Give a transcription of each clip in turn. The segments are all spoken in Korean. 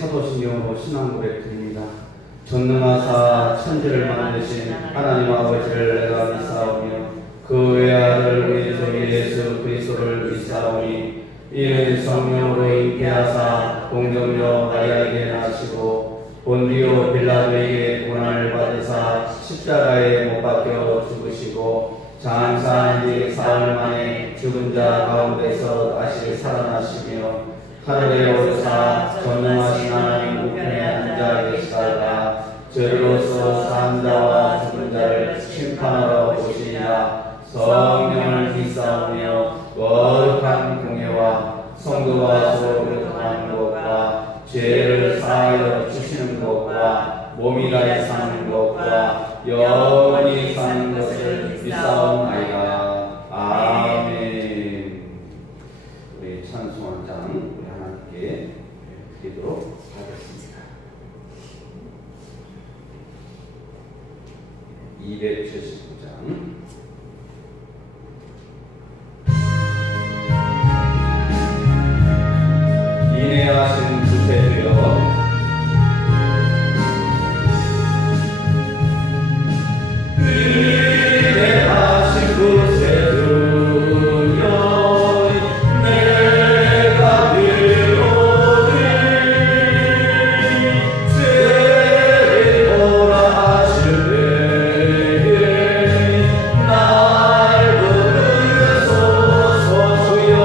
사도신경으로 신앙 고백드립니다. 전능하사 천지를 만드신 하나님 아버지를 내가 믿사오며 그 외아들 우리 주 예수 그리스도를 믿사오니 이는 성령으로 잉태하사 동정녀 마리아에게 나시고 본디오 빌라도에게 고난을 받으사 십자가에 못 박혀 죽으시고 장사한 지 사흘 만에 죽은 자 가운데서 다시 살아나시며 하늘에 오르사 전능하신 하나님 우편에 앉아 계시다가 저리로서 산 자와 죽은 자를 심판하러 오시리라. 성령을 믿사오며 거룩한 공예와 성도와 서로 교통하는 것과 죄를 사하여 주시는 것과 몸이 다시 사는 것과 영원히 사는 것을 믿사옵나이다. 아멘. 우리 찬송원장 우리 하나님께 드리도록 하겠습니다. 279장 인내하신 구세주여 인내하신 구세주여 내가 비로소 죄인오라 하실 때에 날 부르소서. 주여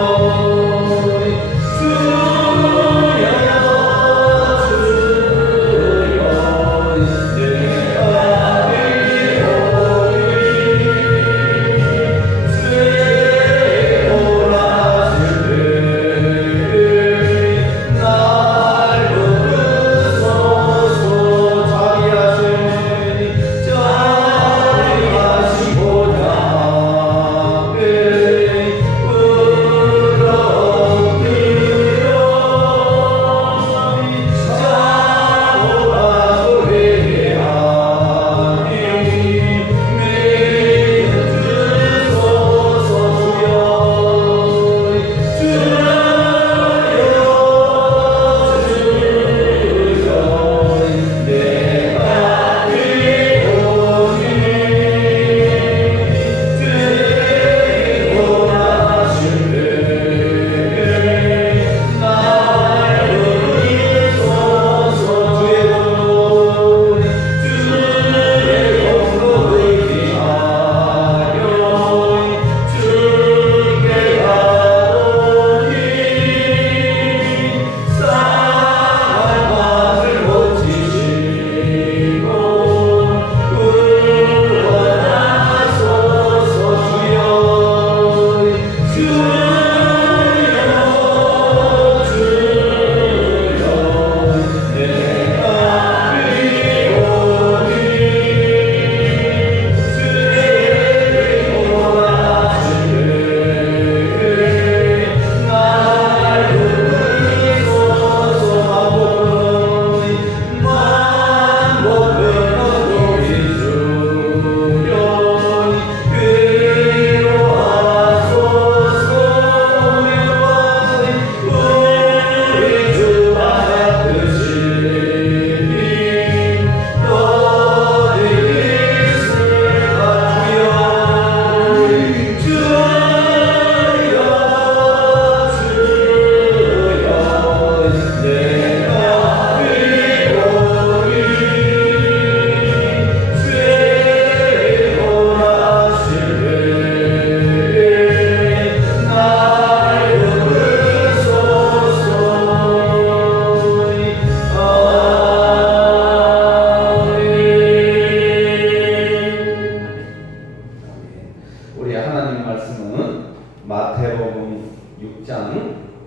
마태복음 6장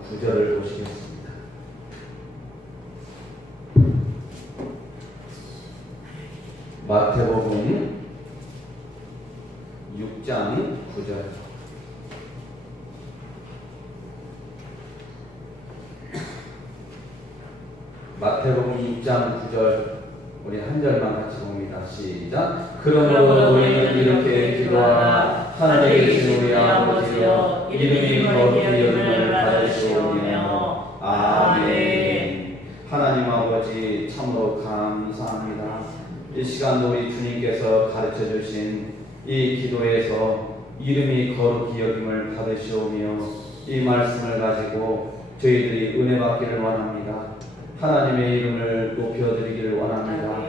9절을 보시겠습니다. 마태복음 6장 9절. 마태복음 6장 9절 우리 한 절만 같이 봅니다. 시작. 그러므로 너희는 이렇게 기도하라. 하늘에 계신 우리 아버지여, 이름이 거룩히 여김을 받으시오며. 아멘. 하나님 아버지 시간도 우리 주님께서 가르쳐 주신 이 기도에서 이름이 거룩히 여김을 받으시오며 이 말씀을 가지고 저희들이 은혜 받기를 원합니다. 하나님의 이름을 높여드리기를 원합니다.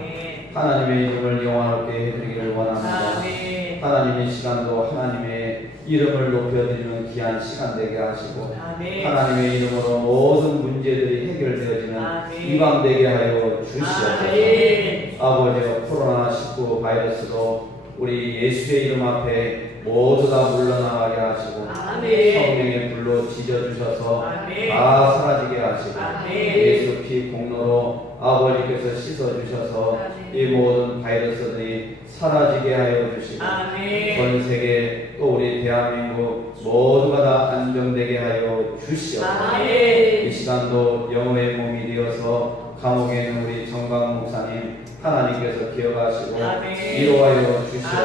하나님의 이름을 영화롭게 해드리기를 원합니다. 하나님 이 시간도 하나님의 이름을 높여드리는 귀한 시간 되게 하시고 하나님의 이름으로 모든 문제들이 해결되어지는 이 밤 되게 하여 주시옵소서. 아버지여, 코로나19 바이러스로 우리 예수의 이름 앞에 모두 다 물러나가게 하시고 성령의 불로 지져주셔서 다 사라지게 하시고 예수 피 공로로 아버지께서 씻어주셔서 이 모든 바이러스들이 사라지게 하여 주시고 전 세계 또 우리 대한민국 모두가 다 안정되게 하여 주시옵소서. 이 시간도 영혼의 몸이 되어서 감옥에 있는 우리 정광 목사님 하나님께서 기억하시고 위로하여 주시옵소서.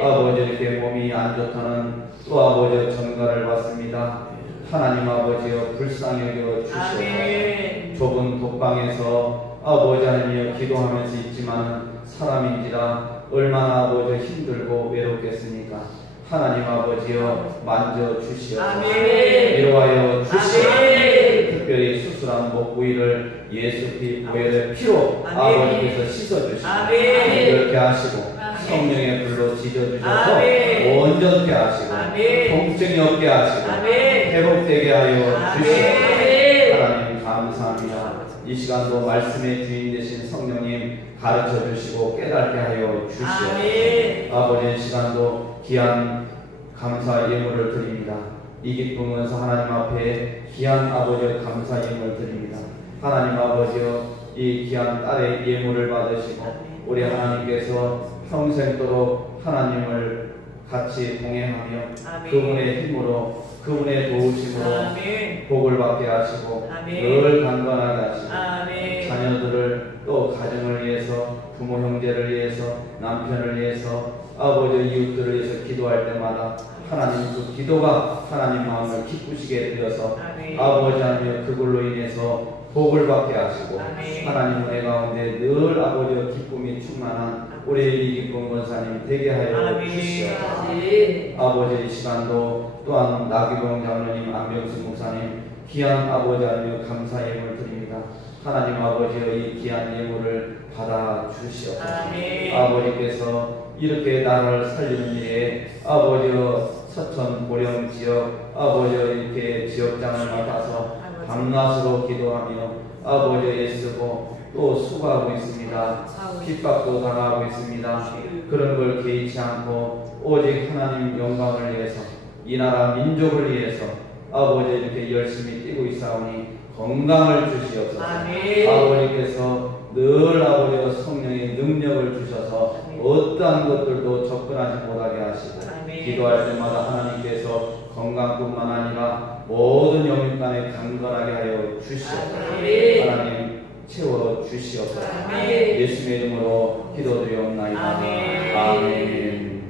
아버지 이렇게 몸이 안 좋다는 또 아버지 전가를 받습니다. 하나님 아버지여 불쌍히 여겨 주시옵소서. 좁은 독방에서 아버지 하나님이여 기도하면서 있지만 사람인지라 얼마나 아버지 힘들고 외롭겠습니까? 하나님 아버지여 만져 주시옵소서. 위로하여 주시옵소서. 특별히 수술한 목 부위를 예수 피 보혈의 피로 아버지께서 씻어주시고 이렇게 하시고 성령의 불로 지져주셔서 온전케 하시고 통증이 없게 하시고 회복되게 하여 주시옵소서. 하나님 감사합니다. 이 시간도 말씀의 주인 되신 성령님 가르쳐 주시고 깨닫게 하여 주시옵소서. 아버지의 시간도 귀한 감사 예물을 드립니다. 이 기쁨에서 하나님 앞에 귀한 아버지의 감사 예물을 드립니다. 하나님 아버지여, 이 귀한 딸의 예물을 받으시고 우리 하나님께서 평생도록 하나님을 같이 동행하며 그분의 힘으로 그분의 도우심으로 복을 받게 하시고 늘 강건하게 하시고 자녀들을 또 가정을 위해서 부모 형제를 위해서 남편을 위해서 아버지 이웃들을 위해서 기도할 때마다 하나님 그 기도가 하나님 마음을 기쁘시게 되어서 아버지 하나님 그걸로 인해서 복을 받게 하시고 하나님 은혜 가운데 늘 아버지의 기쁨이 충만한 우리 이기쁨 권사님 되게 하여 주시옵소서. 아버지 이 시간도 또한 나기봉 장로님, 안병수 목사님 귀한 아버지 하나님 감사 예물 드립니다. 하나님 아버지의 이 귀한 예물을 받아 주시옵소서. 아버지께서 이렇게 나라를 살리는 일에 아버지의 서천 고령 지역 아버지의 이렇게 지역장을 맡아서 밤낮으로 기도하며 아버지의 애쓰고 또 수고하고 있습니다. 핍박도 당하고 있습니다. 그런 걸 개의치 않고 오직 하나님 영광을 위해서 이 나라 민족을 위해서 아버지 이렇게 열심히 뛰고 있사오니 건강을 주시옵소서. 아버지께서 늘 아버지의 성령의 능력을 주셔서 어떠한 것들도 접근하지 못하게 하시고 기도할 때마다 하나님께서 건강뿐만 아니라 모든 영육간에 강건하게 하여 주시옵소서. 하나님 채워 주시옵소서. 예수의 이름으로 기도드리옵나이다. 아멘.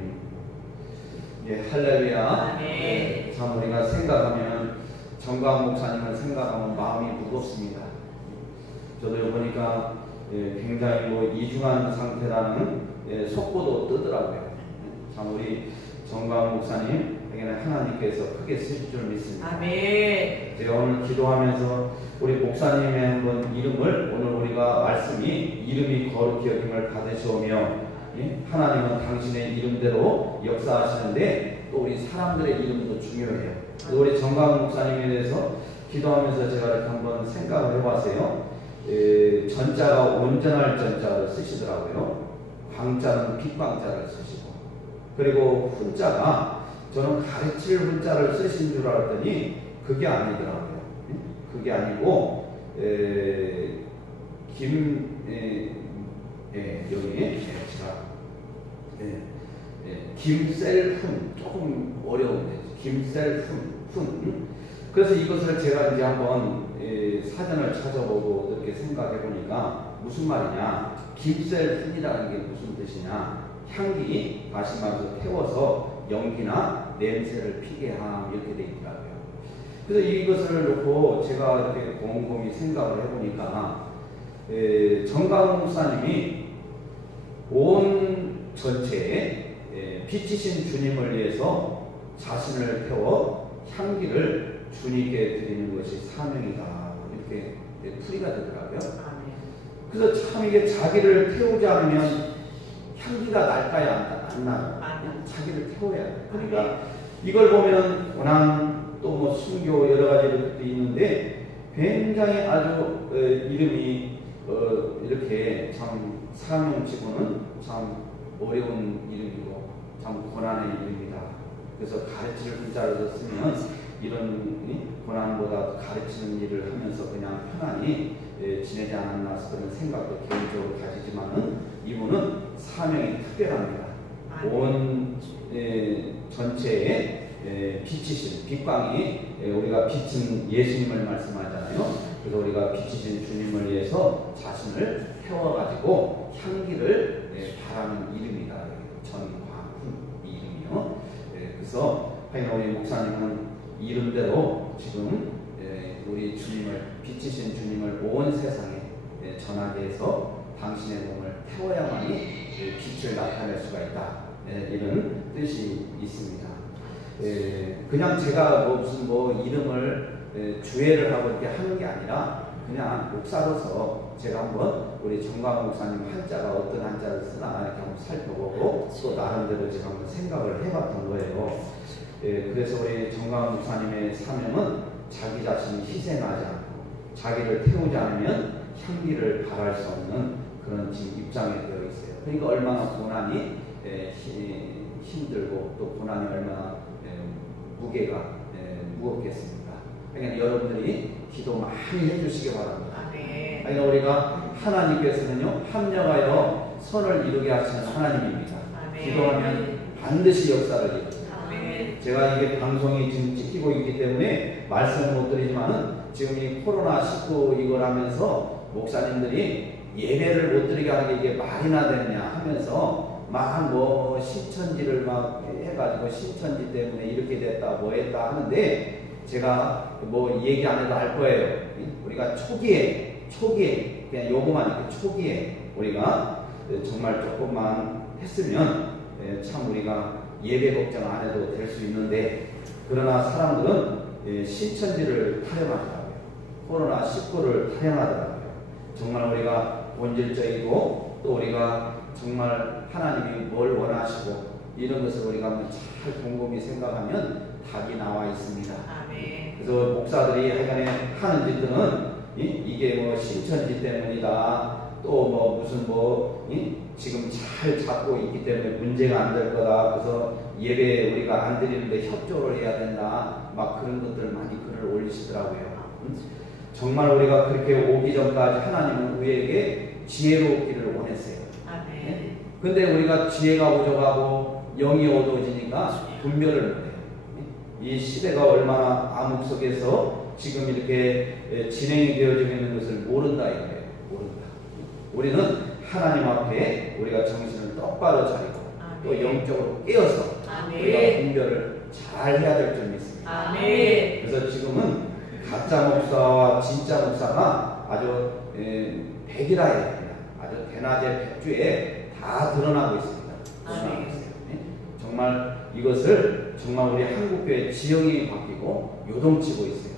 예, 할렐루야. 참 우리가 생각하면 정광 목사님을 생각하면 마음이 무겁습니다. 저도 보니까 굉장히 이중한 상태라는 속보도 뜨더라고요. 참 우리 정광 목사님에게는 하나님께서 크게 쓰실 줄 믿습니다. 제가 오늘 기도하면서 우리 목사님의 한번 이름을 오늘 우리가 말씀이 이름이 거룩히 여김을 받으시오며 하나님은 당신의 이름대로 역사하시는데 또 우리 사람들의 이름도 중요해요. 우리 정광 목사님에 대해서 기도하면서 제가 이렇게 한번 생각을 해봤어요. 전자가 온전할 전자를 쓰시더라고요. 광자는 빛광자를 쓰시고 그리고 훈자가 저는 가르칠 훈자를 쓰신 줄 알았더니 그게 아니더라고요. 그게 아니고 여기 제가 김셀훈 조금 어려운데 김셀훈 그래서 이것을 제가 이제 한번 사전을 찾아보고 이렇게 생각해 보니까 무슨 말이냐, 김셀훈이라는 게 무슨 뜻이냐, 향기 마시면서 태워서 연기나 냄새를 피게 함 이렇게 돼 있더라고요. 그래서 이것을 놓고 제가 이렇게 곰곰이 생각을 해보니까 정광 목사님이 온 전체에 빛이신 주님을 위해서 자신을 태워 향기를 주님께 드리는 것이 사명이다. 이렇게 풀이가 되더라고요. 그래서 참 이게 자기를 태우지 않으면 향기가 날까요? 안 나요. 자기를 태워야 돼요. 그러니까 이걸 보면 고난 또 뭐 순교 여러 가지 것도 있는데 굉장히 아주 이름이 이렇게 참 사명치고는 참 어려운 이름이고 참 고난의 이름이다. 그래서 가르치는 문자로 쓰면 이런 고난보다 가르치는 일을 하면서 그냥 편안히 지내지 않았나 그런 생각도 개인적으로 가지지만은 이분은 사명이 특별합니다. 온 전체에 빛이신 빛광이 우리가 빛은 예수님을 말씀하잖아요. 그래서 우리가 빛이신 주님을 위해서 자신을 태워가지고 향기를 바라는 이름이다. 전광훈 이 이름이요. 그래서 하여간 우리 목사님은 이름대로 지금 우리 주님을 빛이신 주님을 온 세상에 전하게 해서 당신의 몸을 태워야만이 빛을 나타낼 수가 있다. 이런 뜻이 있습니다. 그냥 제가 무슨 이름을 주애를 하고 이렇게 하는 게 아니라 그냥 목사로서 제가 한번 우리 정광 목사님 한자가 어떤 한자를 쓰나 이렇게 한번 살펴보고 또 나름대로 제가 한번 생각을 해봤던 거예요. 그래서 우리 정광 목사님의 사명은 자기 자신이 희생하지 않고 자기를 태우지 않으면 향기를 발할 수 없는 그런 지금 입장에 되어 있어요. 그러니까 얼마나 고난이 힘들고 또 고난이 얼마나 무게가 무겁겠습니까? 그러니까 여러분들이 기도 많이 해주시기 바랍니다. 그러니까 우리가 하나님께서는요 합력하여 선을 이루게 하시는 하나님입니다. 기도하면 반드시 역사를 이루어요. 제가 이게 방송이 지금 찍히고 있기 때문에 말씀을 못 드리지만은 지금 이 코로나19 이걸 하면서 목사님들이 예배를 못 드리게 하는 게 이게 말이나 되느냐 하면서 막 신천지를 막 해가지고 신천지 때문에 이렇게 됐다 뭐 했다 하는데 제가 얘기 안 해도 알 거예요. 우리가 초기에 그냥 요거만 이렇게 초기에 우리가 정말 조금만 했으면 참 우리가 예배 걱정 안 해도 될 수 있는데 그러나 사람들은 신천지를 타령하더라고요. 코로나19를 타령하더라고요. 정말 우리가 본질적이고 또 우리가 정말 하나님이 뭘 원하시고 이런 것을 우리가 한번 잘 곰곰이 생각하면 답이 나와 있습니다. 그래서 목사들이 하여간에 하는 짓들은 이게 신천지 때문이다. 또 무슨 지금 잘 잡고 있기 때문에 문제가 안 될 거다. 그래서 예배 우리가 안 드리는데 협조를 해야 된다. 막 그런 것들을 많이 글을 올리시더라고요. 정말 우리가 그렇게 오기 전까지 하나님은 우리에게 지혜롭기를 원했어요. 근데 우리가 지혜가 부족하고 영이 어두워지니까 분별을 못해요. 이 시대가 얼마나 암흑 속에서 지금 이렇게 진행이 되어지고 있는 것을 모른다 이거예요. 모른다. 우리는 하나님 앞에 우리가 정신을 똑바로 차리고 또 영적으로 깨어서 우리가 분별을 잘 해야 될 점이 있습니다. 그래서 지금은 가짜 목사와 진짜 목사가 아주 백일하에 아주 대낮에 백주에 다 드러나고 있습니다. 정말 이것을 정말 우리 한국교회 지형이 바뀌고 요동치고 있어요.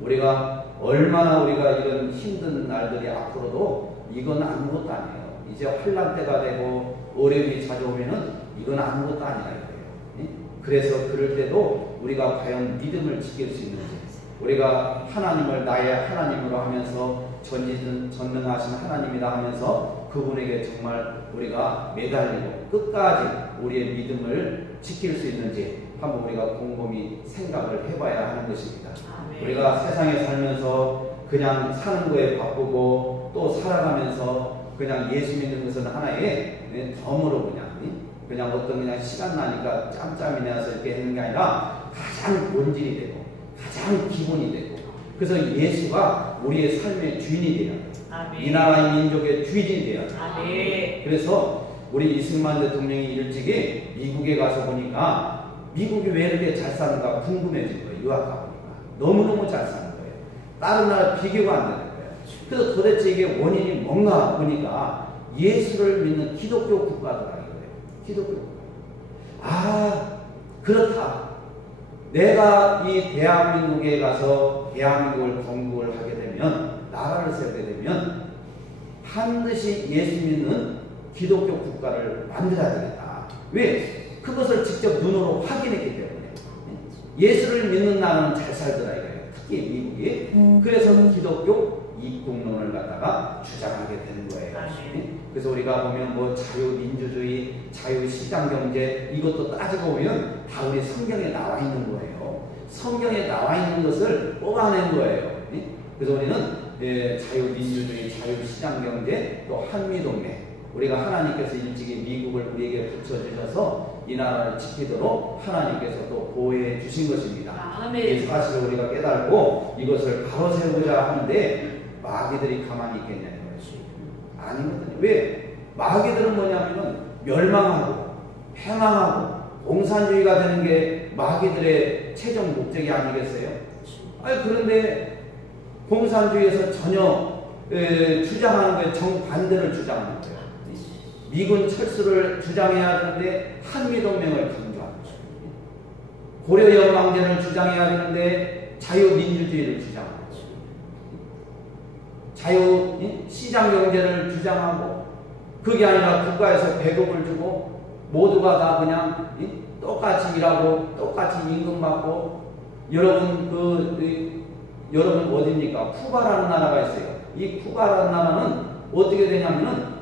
우리가 얼마나 우리가 이런 힘든 날들이 앞으로도 이건 아무것도 아니에요. 이제 환난 때가 되고 어려움이 찾아오면은 이건 아무것도 아니라 이거예요. 그래서 그럴 때도 우리가 과연 믿음을 지킬 수 있는지 우리가 하나님을 나의 하나님으로 하면서 전능하신 하나님이라 하면서 그분에게 정말 우리가 매달리고 끝까지 우리의 믿음을 지킬 수 있는지 한번 우리가 곰곰이 생각을 해봐야 하는 것입니다. 우리가 세상에 살면서 그냥 사는 거에 바쁘고 또 살아가면서 그냥 예수 믿는 것은 하나의 덤으로 그냥 어떤 그냥 시간 나니까 짬짬이 내서 이렇게 하는 게 아니라 가장 본질이 되고 가장 기본이 되고 그래서 예수가 우리의 삶의 주인이 돼야 돼요. 이 나라의 민족의 주인이 돼야 돼요. 그래서 우리 이승만 대통령이 일찍이 미국에 가서 보니까 미국이 왜 이렇게 잘 사는가 궁금해진 거예요. 유학 가보니까 너무너무 잘 사는 거예요. 다른 나라 비교가 안 되는 거예요. 그래서 도대체 이게 원인이 뭔가 보니까 예수를 믿는 기독교 국가더라 이거예요. 기독교 국가. 아, 그렇다. 내가 이 대한민국에 가서 대한민국을 건국을 하게 되면, 나라를 세우게 되면 반드시 예수 믿는 기독교 국가를 만들어야 되겠다. 왜? 그것을 직접 눈으로 확인했기 때문에. 예수를 믿는 나라는 잘 살더라 이거예요. 특히 미국이. 그래서 기독교 이국론을 갖다가 주장하게 되는 거예요. 그래서 우리가 보면 뭐 자유민주주의, 자유시장경제 이것도 따지고 보면 다 우리 성경에 나와 있는 거예요. 성경에 나와 있는 것을 뽑아낸 거예요. 그래서 우리는 자유민주주의, 자유시장경제, 또 한미동맹, 우리가 하나님께서 일찍이 미국을 우리에게 붙여주셔서 이 나라를 지키도록 하나님께서 또 보호해 주신 것입니다. 이 사실을 우리가 깨달고 이것을 바로 세우고자 하는데 마귀들이 가만히 있겠냐 이거지. 아니거든요. 왜? 마귀들은 뭐냐면은 멸망하고 패망하고 공산주의가 되는 게 마귀들의 최종 목적이 아니겠어요? 아니 그런데 공산주의에서 전혀 주장하는 거에 정반대를 주장하는 거예요. 미군 철수를 주장해야 하는데 한미동맹을 강조하는 거예요. 고려연방제를 주장해야 되는데 자유민주주의를 주장하는 거예요. 자유시장경제를 주장하고 그게 아니라 국가에서 배급을 주고 모두가 다 그냥 똑같이 일하고 똑같이 임금 받고 여러분 어디입니까? 쿠바라는 나라가 있어요. 이 쿠바라는 나라는 어떻게 되냐면은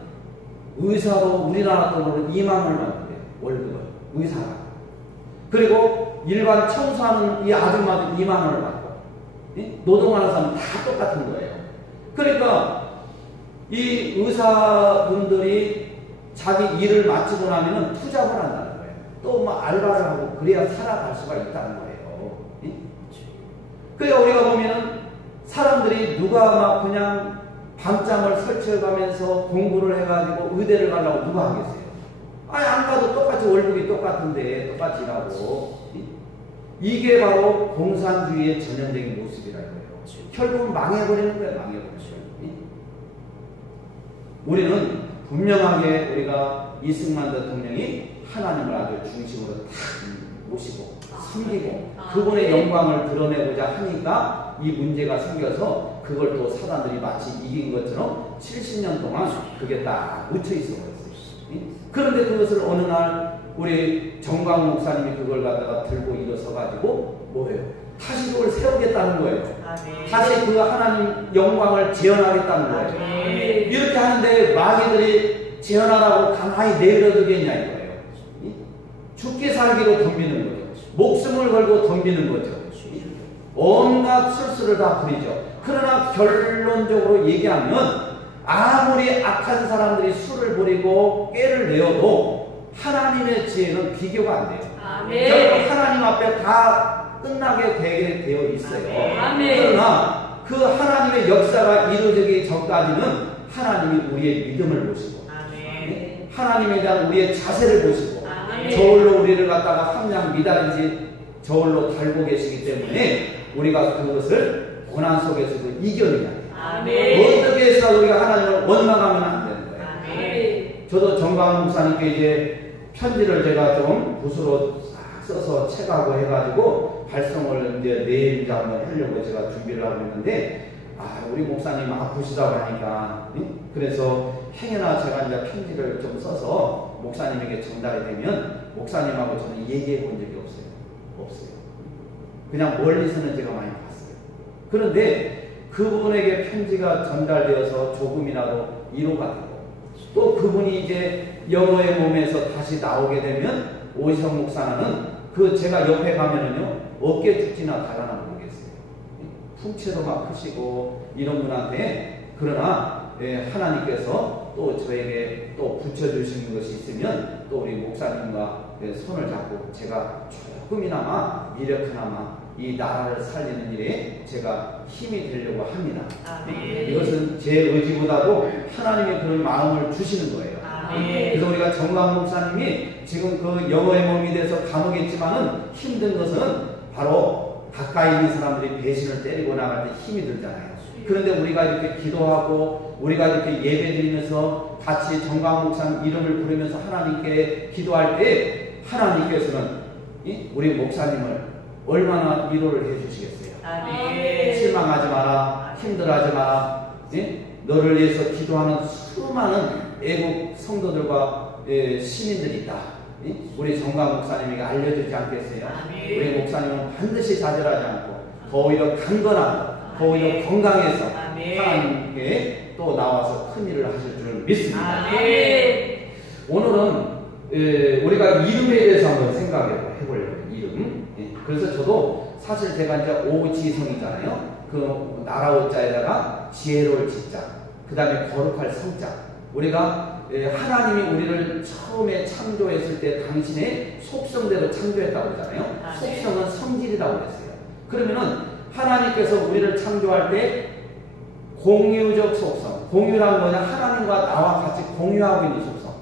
의사로 우리나라 돈으로 2만 원을 받는데요. 월급을. 의사가. 그리고 일반 청소하는 이 아줌마도 2만 원을 받고 노동하는 사람은 다 똑같은 거예요. 그러니까 이 의사분들이 자기 일을 마치고 나면은 투잡을 한다는 거예요. 또 뭐 알바를 하고 그래야 살아갈 수가 있다는 거예요. 그러니까 우리가 보면은 사람들이 누가 막 그냥 밤잠을 설치해가면서 공부를 해가지고 의대를 가려고 누가 하겠어요? 아니 안 가도 똑같이 월급이 똑같은데 똑같이 일하고. 이게 바로 공산주의의 전형적인 모습이라는 거예요. 결국 망해버리는 거예요. 망해버리는 거예요. 우리는 분명하게 우리가 이승만 대통령이 하나님을 아주 중심으로 다 모시고 섬기고 그분의 영광을 드러내고자 하니까 이 문제가 생겨서 그걸 또 사단들이 마치 이긴 것처럼 70년 동안 그게 딱 묻혀 있어 버렸어요. 그런데 그것을 어느 날 우리 정광 목사님이 그걸 갖다가 들고 일어서 가지고 뭐예요? 다시 그걸 세우겠다는 거예요. 다시 그 하나님 영광을 재현하겠다는 거예요. 이렇게 하는데 마귀들이 재현하라고 가만히 내버려두겠냐 이거예요. 죽기 살기로 덤비는 거죠. 목숨을 걸고 덤비는 거죠. 온갖 술수를 다 부리죠. 그러나 결론적으로 얘기하면 아무리 악한 사람들이 술을 부리고 꾀를 내어도 하나님의 지혜는 비교가 안 돼요. 결국 하나님 앞에 다 끝나게 되게 되어 있어요. 그러나 그 하나님의 역사가 이루어지기 전까지는 하나님이 우리의 믿음을 보시고 하나님에 대한 우리의 자세를 보시고 저울로 우리를 갖다가 함량 미달인지 저울로 달고 계시기 때문에 우리가 그것을 고난 속에서도 이겨내야 돼요. 어떻게 해서라도 우리가 하나님을 원망하면 안 되는 거예요. 저도 정광훈 목사님께 이제 편지를 제가 좀 붓으로 써서 책하고 해가지고 발송을 이제 내일 이제 한번 하려고 제가 준비를 하고 있는데, 우리 목사님 아프시다고 하니까, 그래서 행여나 제가 이제 편지를 좀 써서 목사님에게 전달이 되면 목사님하고 저는 얘기해 본 적이 없어요. 그냥 멀리서는 제가 많이 봤어요. 그런데 그분에게 편지가 전달되어서 조금이라도 위로가 되고, 또 그분이 이제 영어의 몸에서 다시 나오게 되면 오희성 목사는 제가 옆에 가면은요, 어깨 죽지나 달아나 모르겠어요. 풍채도 막 크시고 이런 분한테, 그러나 하나님께서 또 저에게 또 붙여주시는 것이 있으면 또 우리 목사님과 손을 잡고 제가 조금이나마 미력하나마 이 나라를 살리는 일에 제가 힘이 되려고 합니다. 이것은 제 의지보다도 하나님의 그런 마음을 주시는 거예요. 그래서 우리가 정광 목사님이 지금 그 영어의 몸이 돼서 감옥에 있지만은 힘든 것은 바로 가까이 있는 사람들이 배신을 때리고 나갈 때 힘이 들잖아요. 그런데 우리가 이렇게 기도하고 우리가 이렇게 예배드리면서 같이 정광 목사님 이름을 부르면서 하나님께 기도할 때 하나님께서는 우리 목사님을 얼마나 위로를 해주시겠어요? 실망하지 마라, 힘들어하지 마라. 너를 위해서 기도하는 수많은 애국 성도들과 시민들이 있다. 우리 정광 목사님에게 알려주지 않겠어요? 우리 목사님은 반드시 좌절하지 않고 더 오히려 강건하고 더 오히려 건강해서 하나님께 또 나와서 큰 일을 하실 줄 믿습니다. 오늘은 우리가 이름에 대해서 한번 생각해 보려고. 이름. 그래서 저도 사실 제가 이제 오지성이잖아요. 그 나라오자에다가 지혜로울 지자, 그 다음에 거룩할 성자. 우리가 하나님이 우리를 처음에 창조했을 때 당신의 속성대로 창조했다고 그러잖아요. 속성은 성질이라고 그랬어요. 그러면은 하나님께서 우리를 창조할 때 공유적 속성, 공유라는 거는 하나님과 나와 같이 공유하고 있는 속성.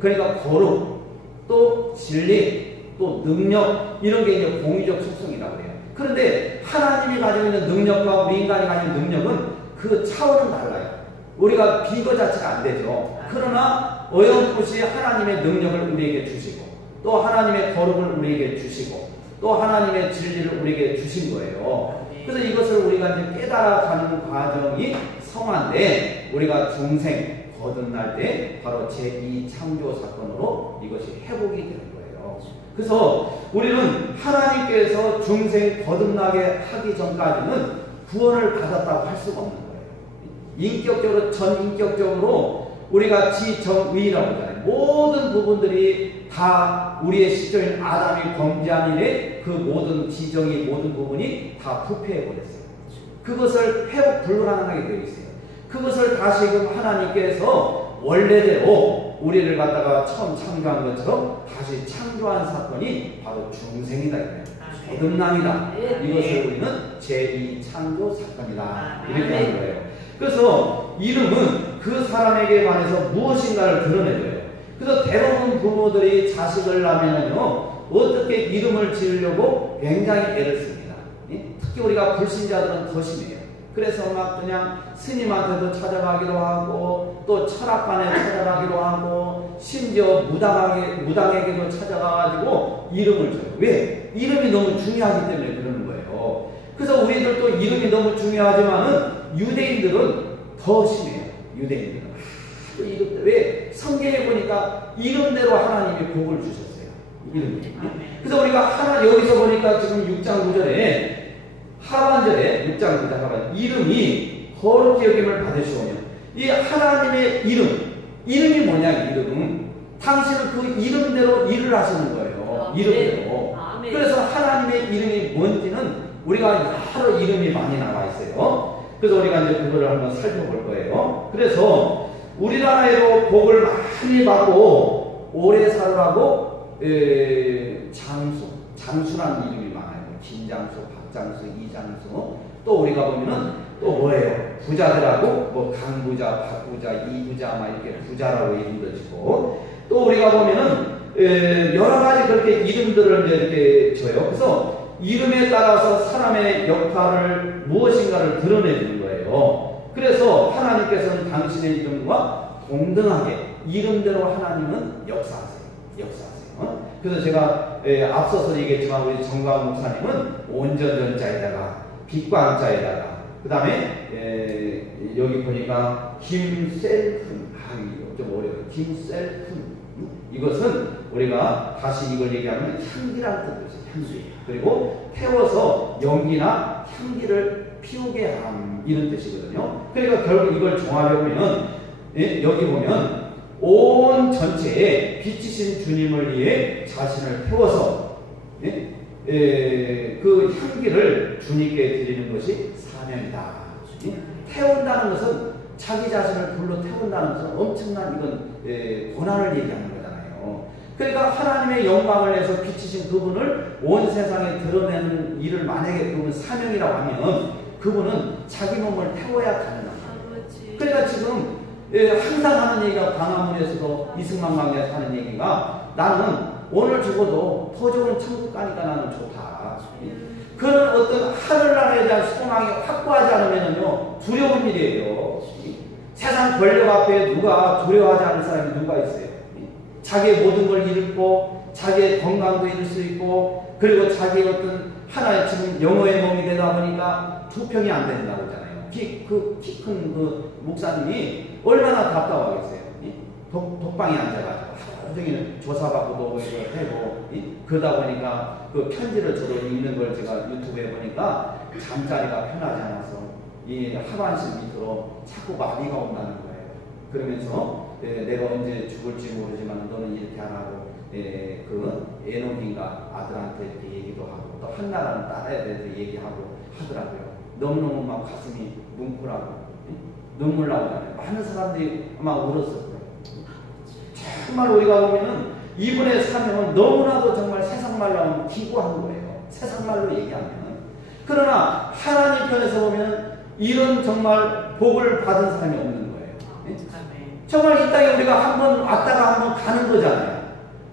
그러니까 거룩, 또 진리, 또 능력, 이런 게 이제 공유적 속성이라고 해요. 그런데 하나님이 가지고 있는 능력과 우리 인간이 가지고 있는 능력은 그 차원은 달라요. 우리가 비교 자체가 안 되죠. 그러나 어렴풋이 하나님의 능력을 우리에게 주시고 또 하나님의 거룩을 우리에게 주시고 또 하나님의 진리를 우리에게 주신 거예요. 그래서 이것을 우리가 이제 깨달아가는 과정이 성화인데 우리가 중생 거듭날 때 바로 제2창조 사건으로 이것이 회복이 되는 거예요. 그래서 우리는 하나님께서 중생 거듭나게 하기 전까지는 구원을 받았다고 할 수가 없는 거예요. 인격적으로, 전인격적으로 우리가 지정의라고 하잖아요. 모든 부분들이 다 우리의 시조인 아담이 범죄한 일에 그 모든 지정의 모든 부분이 다 부패해버렸어요. 그것을 회복 불가능하게 되어 있어요. 그것을 다시금 하나님께서 원래대로 우리를 갖다가 처음 창조한 것처럼 다시 창조한 사건이 바로 중생이다. 거듭남이다. 이것을 우리는 제2창조 사건이다. 이렇게 하는 거예요. 그래서 이름은 그 사람에게 관해서 무엇인가를 드러내줘요. 그래서 대부분 부모들이 자식을 낳으면요 어떻게 이름을 지으려고 굉장히 애를 씁니다. 특히 우리가 불신자들은 더 심해요. 그래서 막 그냥 스님한테도 찾아가기로 하고 또 철학관에 찾아가기로 하고 심지어 무당에게도 찾아가가지고 이름을 줘요. 왜? 이름이 너무 중요하기 때문에 그러는 거예요. 그래서 우리들도 이름이 너무 중요하지만은 유대인들은 더 심해요. 유대인들은 또 이름, 왜? 성경에 보니까 이름대로 하나님이 복을 주셨어요. 이름. 그래서 우리가 여기서 보니까 지금 6장 9절에 하반절에 6장 9절 하반 이름이 거룩히 여김을 받으시오며 이 하나님의 이름이 뭐냐? 이름은 당신은 그 이름대로 일을 하시는 거예요. 이름대로. 그래서 하나님의 이름이 뭔지는 우리가 여러 이름이 많이 나와 있어요. 그래서 우리가 이제 그거를 한번 살펴볼 거예요. 그래서 우리나라에도 복을 많이 받고 오래 살으라고 장수라는 이름이 많아요. 김장수, 박장수, 이장수. 또 우리가 보면은 또 뭐예요? 부자들하고 뭐 강부자, 박부자, 이부자 막 이렇게 부자라고 이름도 지고 또 우리가 보면은 여러 가지 그렇게 이름들을 이렇게 줘요. 그래서 이름에 따라서 사람의 역할을 무엇인가를 드러내주는 거예요. 그래서 하나님께서는 당신의 이름과 동등하게 이름대로 하나님은 역사하세요. 그래서 제가 앞서서 얘기했지만 우리 정광 목사님은 온전전자에다가 빛광자에다가 그 다음에 여기 보니까 김셀훈 좀 어려워요. 김셀훈 이것은 우리가 다시 이걸 얘기하면 향기라는 뜻이에요. 향기. 그리고 태워서 연기나 향기를 피우게 함 이런 뜻이거든요. 그러니까 결국 이걸 종합해보면 여기 보면 온 전체에 빛이신 주님을 위해 자신을 태워서 그 향기를 주님께 드리는 것이 사명이다. 태운다는 것은 자기 자신을 불러 태운다는 것은 엄청난 이건 고난을 얘기하는 거잖아요. 그러니까 하나님의 영광을 내서 비치신 그분을 온 세상에 드러내는 일을 만약에 그분 사명이라고 하면 그분은 자기 몸을 태워야 가능합니다. 그러니까 지금 항상 하는 얘기가 광화문에서도 이승만 강의에서 하는 얘기가 나는 오늘 죽어도 더 좋은 천국 가니까 나는 좋다. 그런 어떤 하늘나라에 대한 소망이 확고하지 않으면요 두려운 일이에요. 세상 권력 앞에 누가 두려워하지 않는 사람이 누가 있어요? 자기의 모든 걸 잃고 자기의 건강도 잃을 수 있고 그리고 자기의 어떤 하나의 지금 영어의 몸이 되다 보니까 투평이 안 된다고 하잖아요. 키 큰 그 목사님이 얼마나 답답하겠어요. 독방에 앉아가지고 하루 종일 조사받고도 하고 그러다 보니까 그 편지를 저도 읽는 걸 제가 유튜브에 보니까 잠자리가 편하지 않아서 이 하반신 밑으로 자꾸 마비가 온다는 거예요. 그러면서 내가 언제 죽을지 모르지만 너는 이렇게 하라고 그 에녹인가 아들한테 이렇게 얘기도 하고 또 한나라는 딸에 대해서 얘기하고 하더라고요. 너무너무 막 가슴이 뭉클하고 눈물 나오잖아요. 많은 사람들이 아마 울었을 거예요. 정말 우리가 보면은 이분의 사명은 너무나도 정말 세상말로 기구한 거예요. 세상말로 얘기하면. 그러나 하나님 편에서 보면 이런 정말 복을 받은 사람이 없는 거예요. 정말 이 땅에 우리가 한번 왔다가 한번 가는 거잖아요.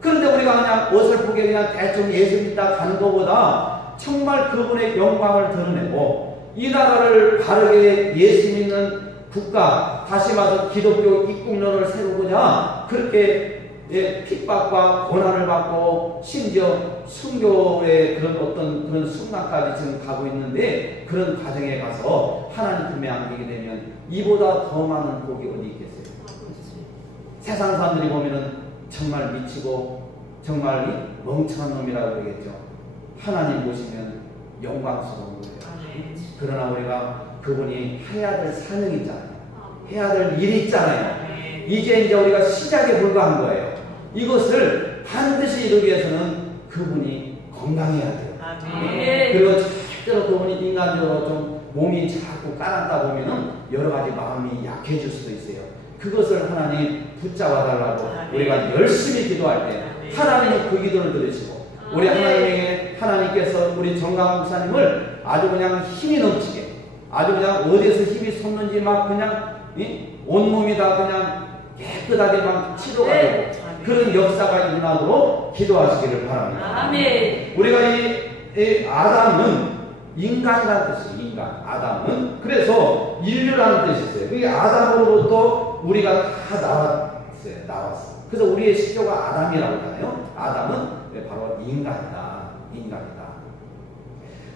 그런데 우리가 그냥 어설프게 그냥 대충 예수 믿다 가는 것보다 정말 그분의 영광을 드러내고 이 나라를 바르게 예수 믿는 국가, 다시 말해서 기독교 입국론을 세우고자 그렇게 핍박과 고난을 받고 심지어 순교의 그런 어떤 그런 순간까지 지금 가고 있는데 그런 과정에 가서 하나님 품에 안기게 되면 이보다 더 많은 복이 어디 있겠어요? 세상 사람들이 보면은 정말 미치고 정말 멍청한 놈이라고 그러겠죠. 하나님 보시면 영광스러운 거예요. 그러나 우리가 그분이 해야 될 사명이 있잖아요. 해야 될 일이 있잖아요. 이제 우리가 시작에 불과한 거예요. 이것을 반드시 이루기 위해서는 그분이 건강해야 돼요. 그리고 절대로 그분이 인간적으로 좀 몸이 자꾸 까놨다 보면은 여러 가지 마음이 약해질 수도 있어요. 그것을 하나님 붙잡아 달라고 우리가 열심히 기도할 때 하나님은 그 기도를 들으시고 우리 하나님께서 우리 정강 목사님을 아주 그냥 힘이 넘치게 아주 그냥 어디에서 힘이 솟는지 막 그냥 온몸이 다 그냥 깨끗하게 막 치료가 되고 그런 역사가 일어나도록 기도하시기를 바랍니다. 아멘. 우리가 이 아담은 인간이라는 뜻이에요. 인간. 아담은 그래서 인류라는 뜻이 있어요. 그게 아담으로부터 우리가 다 나왔어요. 그래서 우리의 시조가 아담이라고 하잖아요. 아담은 바로 인간이다.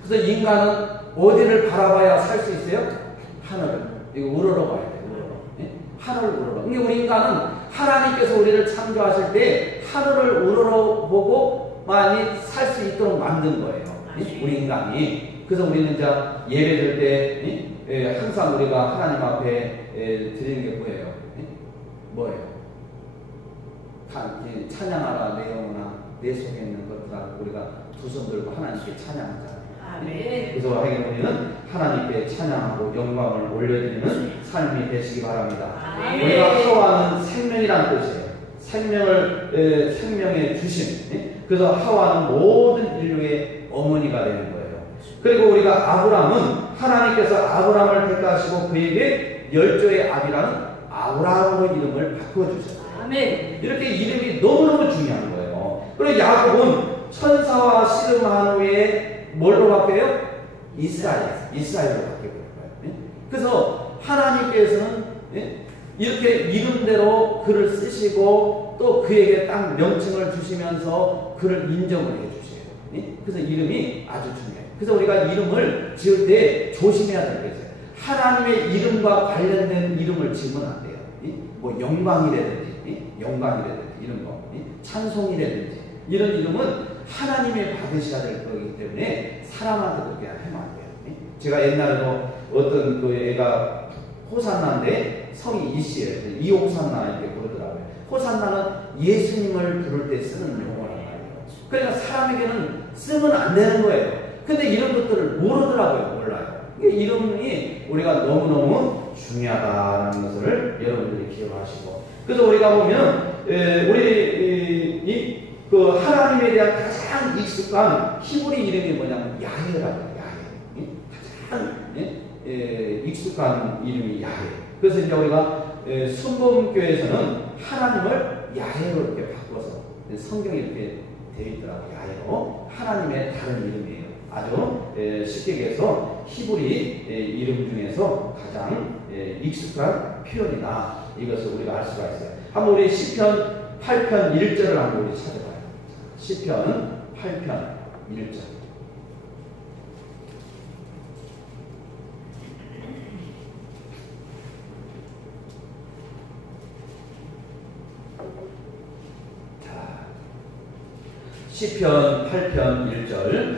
그래서 인간은 어디를 바라봐야 살 수 있어요? 하늘을. 이거 우러러 봐야 돼요. 하늘을 우러러. 근데 우리 인간은 하나님께서 우리를 창조하실 때 하늘을 우러러 보고 많이 살 수 있도록 만든 거예요. 우리 인간이. 그래서 우리는 이제 예배 드릴 때 항상 우리가 하나님 앞에 드리는 게 뭐예요? 찬양하라 내 영혼아 내 속에 있는 것들아 우리가 두 손 들고 하나님께 찬양하잖아요. 그래서 우리는 하나님께 찬양하고 영광을 올려드리는 삶이 되시기 바랍니다. 우리가 하와는 생명이라는 뜻이에요. 생명의 주심. 그래서 하와는 모든 인류의 어머니가 되는 거예요. 그리고 우리가 아브람은 하나님께서 아브람을 택하시고 그에게 열조의 아비라는 아브라함으로 이름을 바꿔주셨어요. 이렇게 이름이 너무너무 중요한 거예요. 그리고 야곱은 천사와 씨름한 후에 뭘로 바뀌어요? 이스라엘로 바뀌어버린 거예요. 그래서 하나님께서는 이렇게 이름대로 그를 쓰시고 또 그에게 딱 명칭을 주시면서 그를 인정을 해주셔요. 그래서 이름이 아주 중요해요. 그래서 우리가 이름을 지을 때 조심해야 될 게 있어요. 하나님의 이름과 관련된 이름을 지으면 안 돼요. 뭐 영광이라든지 이런 거, 찬송이라든지 이런 이름은 하나님의 받으셔야 될 거기 때문에 사람한테 그렇게 하면 안 돼요. 제가 옛날에도 어떤 그 애가 호산나인데 성이 이씨예요. 이호산나 이렇게 부르더라고요. 호산나는 예수님을 부를 때 쓰는 용어란 말이에요. 그러니까 사람에게는 쓰면 안 되는 거예요. 근데 이런 것들을 모르더라고요. 몰라요. 이름이 우리가 너무너무 중요하다는 것을 여러분들이 기억하시고 그래서 우리가 보면 우리 그 하나님에 대한 가장 익숙한 히브리 이름이 뭐냐면 야훼라고 해요. 가장 익숙한 이름이 야훼. 그래서 이제 우리가 순복음교회에서는 하나님을 야훼로 이렇게 바꿔서 성경이 이렇게 되어 있더라고요. 야훼로 하나님의 다른 이름이에요. 아주 쉽게 얘기해서 히브리 이름 중에서 가장 익숙한 표현이다. 이것을 우리가 알 수가 있어요. 한번 우리 시편 8편 1절을 한번 우리 찾아봐요. 시편 8편 1절. 시편 8편 1절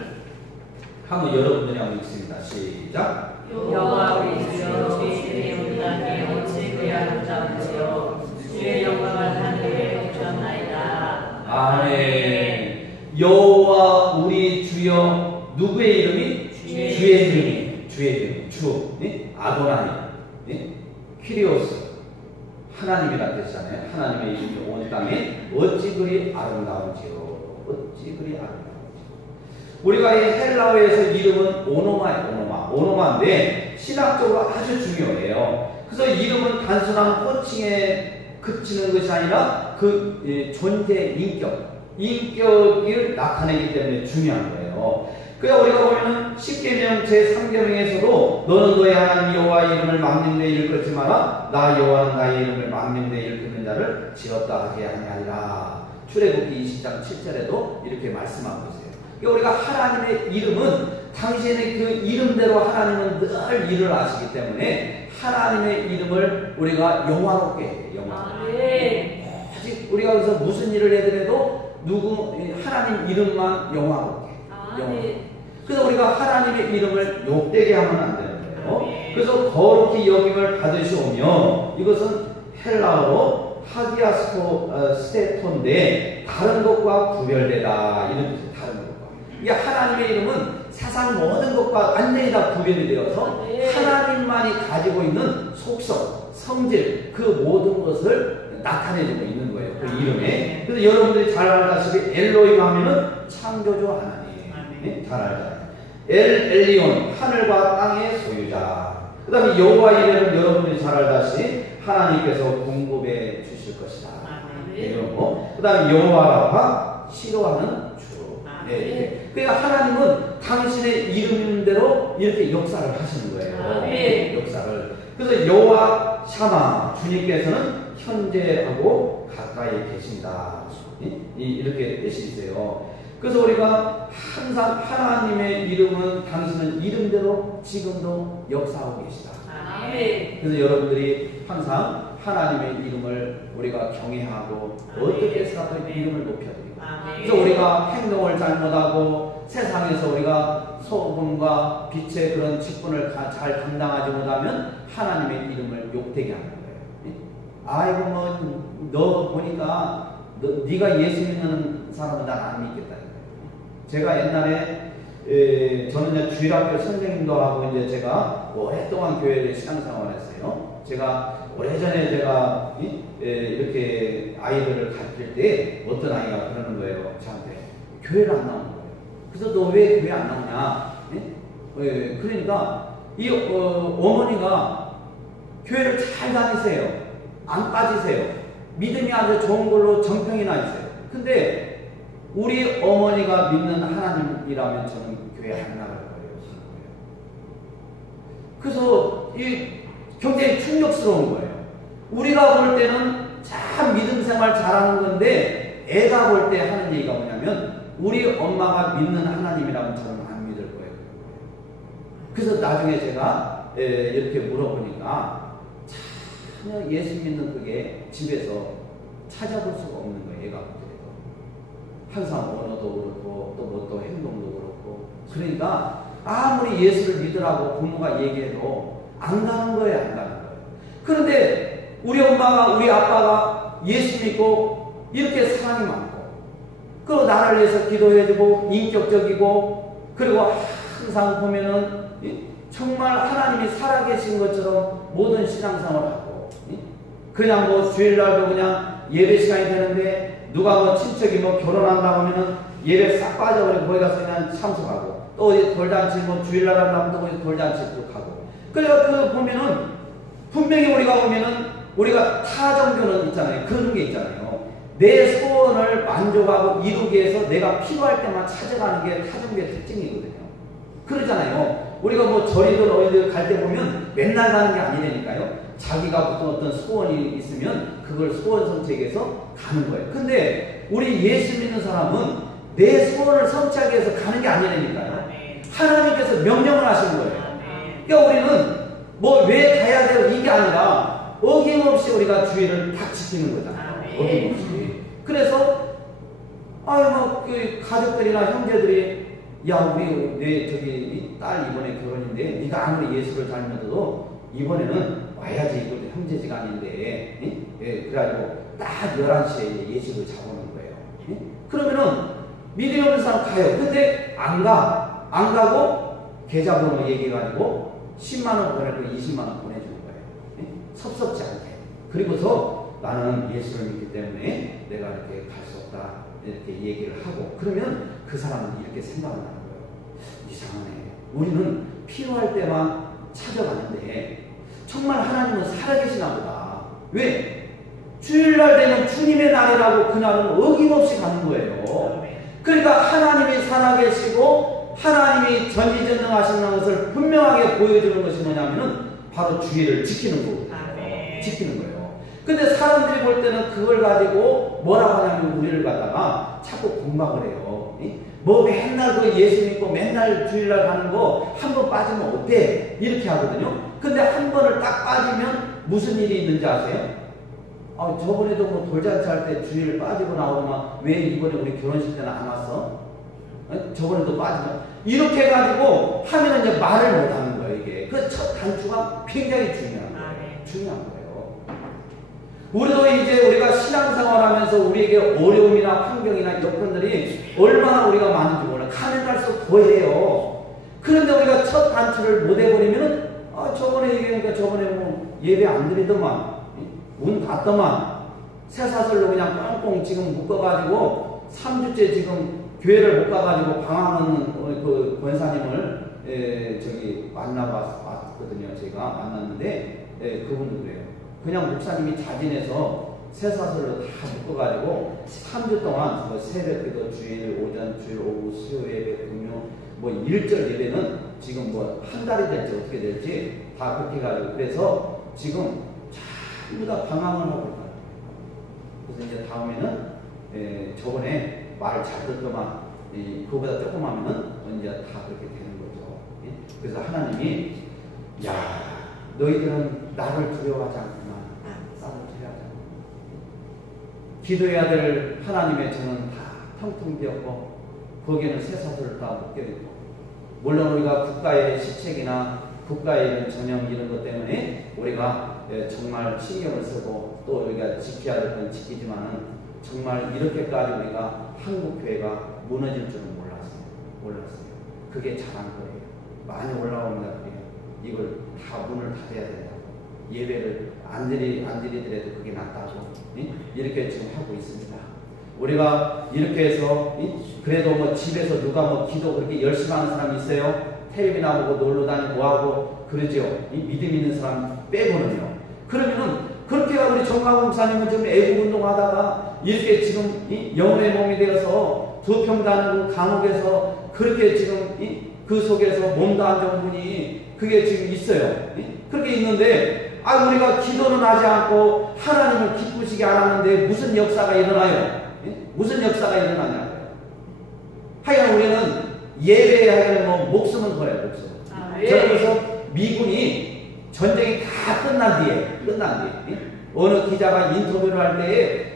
한번 여러분들이 한번 읽습니다. 시작. 여호와 우리 주여 저희들의 온당에 어찌 그리하여 잡으시오. 주의 영광을 하늘에 보셨나이다. 아멘. 여호와 우리 주여 누구의 이름이? 주의 이름이. 주의 이름. 주. 아도나이. 퀴리오스. 하나님이라는 뜻이잖아요. 하나님의 이름이 온 땅에 어찌 그리 아름다운지요. 어찌 그리 아름다운지. 우리가 이 헬라어에서 이름은 오노마예요. 오노마인데 신학적으로 아주 중요해요. 그래서 이름은 단순한 호칭에 그치는 것이 아니라 그 존재의 인격을 나타내기 때문에 중요한 거예요. 그래서 우리가 보면은 십계명 제3계명에서도 너는 너의 하나님 여호와 이름을 망령되이 일컫지 마라. 나 여호와는 나의 이름을 망령되이 일컫는 자를 지었다 하게 아니하리라. 출애굽기 20장 7절에도 이렇게 말씀하고 있어요. 그러니까 우리가 하나님의 이름은 당신의 그 이름대로 하나님은 늘 일을 하시기 때문에 하나님의 이름을 우리가 영화롭게 해요. 영화롭게. 아직 우리가 여기서 무슨 일을 해더라도 하나님 이름만 영화롭게. 그래서 우리가 하나님의 이름을 욕되게 하면 안 되는 거예요. 그래서 거룩히 여김을 받으시오며 이것은 헬라어로 하기아 스테톤인데 다른 것과 구별되다 이런 뜻이에요. 다른 것과. 이게 하나님의 이름은 세상 모든 것과 완전히 다 구별이 되어서 하나님만이 가지고 있는 속성, 성질 그 모든 것을 나타내주고 있는 거예요. 그 이름에. 그래서 여러분들이 잘 알다시피 엘로힘 하면은 창조주 하나님. 네? 잘 알잖아요. 엘리온 하늘과 땅의 소유자. 그 다음에 여호와 이름은 여러분들이 잘 알다시피 하나님께서 공급해 주실 것이다. 이런 거. 그 다음에 여호와라파 싫어하는 주. 네. 그러니까 하나님은 당신의 이름대로 이렇게 역사를 하시는 거예요. 네. 역사를. 그래서 여호와 샤마 주님께서는 현재하고 가까이 계신다. 이렇게 뜻이 있어요. 그래서 우리가 항상 하나님의 이름은 당신은 이름대로 지금도 역사하고 계시다. 그래서 여러분들이 항상 하나님의 이름을 우리가 경외하고 어떻게 해서라도 이름을 높여드리고 그래서 우리가 행동을 잘못하고 세상에서 우리가 소금과 빛의 그런 직분을 잘 감당하지 못하면 하나님의 이름을 욕되게 하는 거예요. 아이고 뭐 너 보니까 네가 예수 믿는 사람은 난 안 믿겠다. 제가 옛날에 저는 이제 주일학교 선생님도 하고 이제 제가 오랫동안 교회를 신앙생활했어요. 제가 오래전에 제가 이렇게 아이들을 가르칠 때 어떤 아이가 그러는 거예요. 저한테 교회를 안 나오는 거예요. 그래서 너 왜 교회 안 나오냐? 그러니까 이 어머니가 교회를 잘 다니세요. 안 빠지세요. 믿음이 아주 좋은 걸로 정평이 나 있어요. 근데 우리 어머니가 믿는 하나님이라면 저는 교회 안 나갈 거예요. 그래서 이 굉장히 충격스러운 거예요. 우리가 볼 때는 참 믿음 생활 잘하는 건데 애가 볼 때 하는 얘기가 뭐냐면 우리 엄마가 믿는 하나님이라면 저는 안 믿을 거예요. 그래서 나중에 제가 이렇게 물어보니까 전혀 예수 믿는 그게 집에서 찾아볼 수가 없는 거예요. 애가 볼 때도. 항상 언어도 그렇고 또 행동도 그렇고 그러니까 아무리 예수를 믿으라고 부모가 얘기해도 안 가는 거예요. 안 가는 거예요. 그런데 우리 엄마가 우리 아빠가 예수 믿고 이렇게 사랑이 많고 그리고 나를 위해서 기도해주고 인격적이고 그리고 항상 보면은 정말 하나님이 살아계신 것처럼 모든 신앙생활을 하고 그냥 뭐 주일날도 그냥 예배 시간이 되는데 누가 뭐 친척이 뭐 결혼한다고 하면은 예배 싹 빠져버리고 거기 가서 그냥 참석하고 또 돌잔치 뭐 주일날 한다면 또 거기 돌잔치도 가고 그래서 그 보면은 분명히 우리가 보면은 우리가 타종교는 있잖아요. 그런 게 있잖아요. 내 소원을 만족하고 이루기 위해서 내가 필요할 때만 찾아가는 게 타종교의 특징이거든요. 그러잖아요. 우리가 뭐 절이든 어디든 갈 때 보면 맨날 가는 게 아니라니까요. 자기가 어떤 소원이 있으면 그걸 소원 선택해서 가는 거예요. 근데 우리 예수 믿는 사람은 내 소원을 성취하기 위해서 가는 게 아니라니까요. 하나님께서 명령을 하시는 거예요. 그러니까 우리는 뭐 왜 가야 돼요? 이게 아니라 어김없이 우리가 주의를 딱 지키는 거잖아요. 어김없이. 그래서 그 가족들이나 형제들이 야 우리 내 저기 딸 이번에 결혼인데 네가 아무리 예수를 잘 믿어도 이번에는 와야지. 이거 형제지간인데 그래가지고 딱 11시에 예수를 잡아놓은 거예요. 그러면은 믿음이 없는 사람 가요. 근데 안 가고 계좌번호 얘기해가지고 10만원 보내고 20만원 보내주는 거예요. 섭섭지 않게. 그리고서 나는 예수를 믿기 때문에 내가 이렇게 갈 수 없다 이렇게 얘기를 하고, 그러면 그 사람은 이렇게 생각을 하는 거예요. 이상하네. 우리는 필요할 때만 찾아가는데 정말 하나님은 살아계시나 보다. 왜? 주일날 되면 주님의 날이라고 그날은 어김없이 가는 거예요. 그러니까 하나님이 살아계시고 하나님이 전지전능하신 것을 분명하게 보여주는 것이 뭐냐면은 바로 주의를 지키는 거거든요. 지키는 거예요. 근데 사람들이 볼 때는 그걸 가지고 뭐라고 하냐면 우리를 갖다가 자꾸 공박을 해요. 뭐 맨날 그 예수 믿고 맨날 주일날 가는 거 한 번 빠지면 어때? 이렇게 하거든요. 근데 한 번을 딱 빠지면 무슨 일이 있는지 아세요? 저번에도 뭐 돌잔치 할 때 주일 빠지고 나오면 왜 이번에 우리 결혼식 때는 안 왔어? 저번에도 빠지면 이렇게 해가지고 하면 이제 말을 못 하는 거예요. 이게 그 첫 단추가 굉장히 중요한 거예요. 중요한 거예요. 우리도 이제 우리가 신앙생활하면서 우리에게 어려움이나 환경이나 여건들이 얼마나 우리가 많은지 몰라요. 가면 갈수록 더해요. 그런데 우리가 첫 단추를 못 해버리면은 저번에 얘기하니까 저번에 뭐 예배 안 드리더만 문 닫더만 새사슬로 그냥 꽁꽁 지금 묶어가지고 3주째 지금 교회를 못 가가지고 방황하는 그 권사님을 저기 만나봤거든요. 제가 만났는데 그분도 그래요. 그냥 목사님이 자진해서 새사슬로 다 묶어가지고 3주 동안 뭐 새벽기도 주일 오전 주일 오후 수요 예배 금요 뭐 1절 예배는 지금 뭐 한 달이 될지 어떻게 될지 다 그렇게 해가지고 그래서 지금 전부 다 방황을 하고 있어요. 그래서 이제 다음에는 저번에 말을 잘 듣더만 그거보다 조금 하면은 이제 다 그렇게 되는 거죠. 그래서 하나님이 야 너희들은 나를 두려워하지 않구나. 나를 두려워하지 않구나. 기도해야 될 하나님의 저는 다 텅텅 비었고 거기에는 새사슬을 다 묶여있고, 물론 우리가 국가의 시책이나 국가의 이런 전형 이런 것 때문에 우리가 정말 신경을 쓰고 또 우리가 지켜야 될 건 지키지만은 정말 이렇게까지 우리가 한국교회가 무너질 줄은 몰랐어요. 그게 잘한 거예요. 많이 올라옵니다. 이걸 다 문을 닫아야 된다고. 예배를 안 드리더라도 그게 낫다고. 이렇게 지금 하고 있습니다. 우리가 이렇게 해서 그래도 뭐 집에서 누가 뭐 기도 그렇게 열심히 하는 사람이 있어요? 텔레비나 보고 놀러 다니고 뭐하고 그러죠. 믿음 있는 사람 빼고는요. 그러면은 그렇게 우리 정광훈 목사님은 지금 애국운동 하다가 이렇게 지금 영혼의 몸이 되어서 두평단 감옥에서 그렇게 지금 그 속에서 몸도 안 좋은 분이 그게 지금 있어요. 그렇게 있는데 우리가 기도는 하지 않고 하나님을 기쁘시게 안 하는데 무슨 역사가 일어나요? 무슨 역사가 일어나냐고요. 하여간 우리는 예배하기는 뭐 목숨은 걸어요. 목숨. 그래서 미군이 전쟁이 다 끝난 뒤에 어느 기자가 인터뷰를 할 때에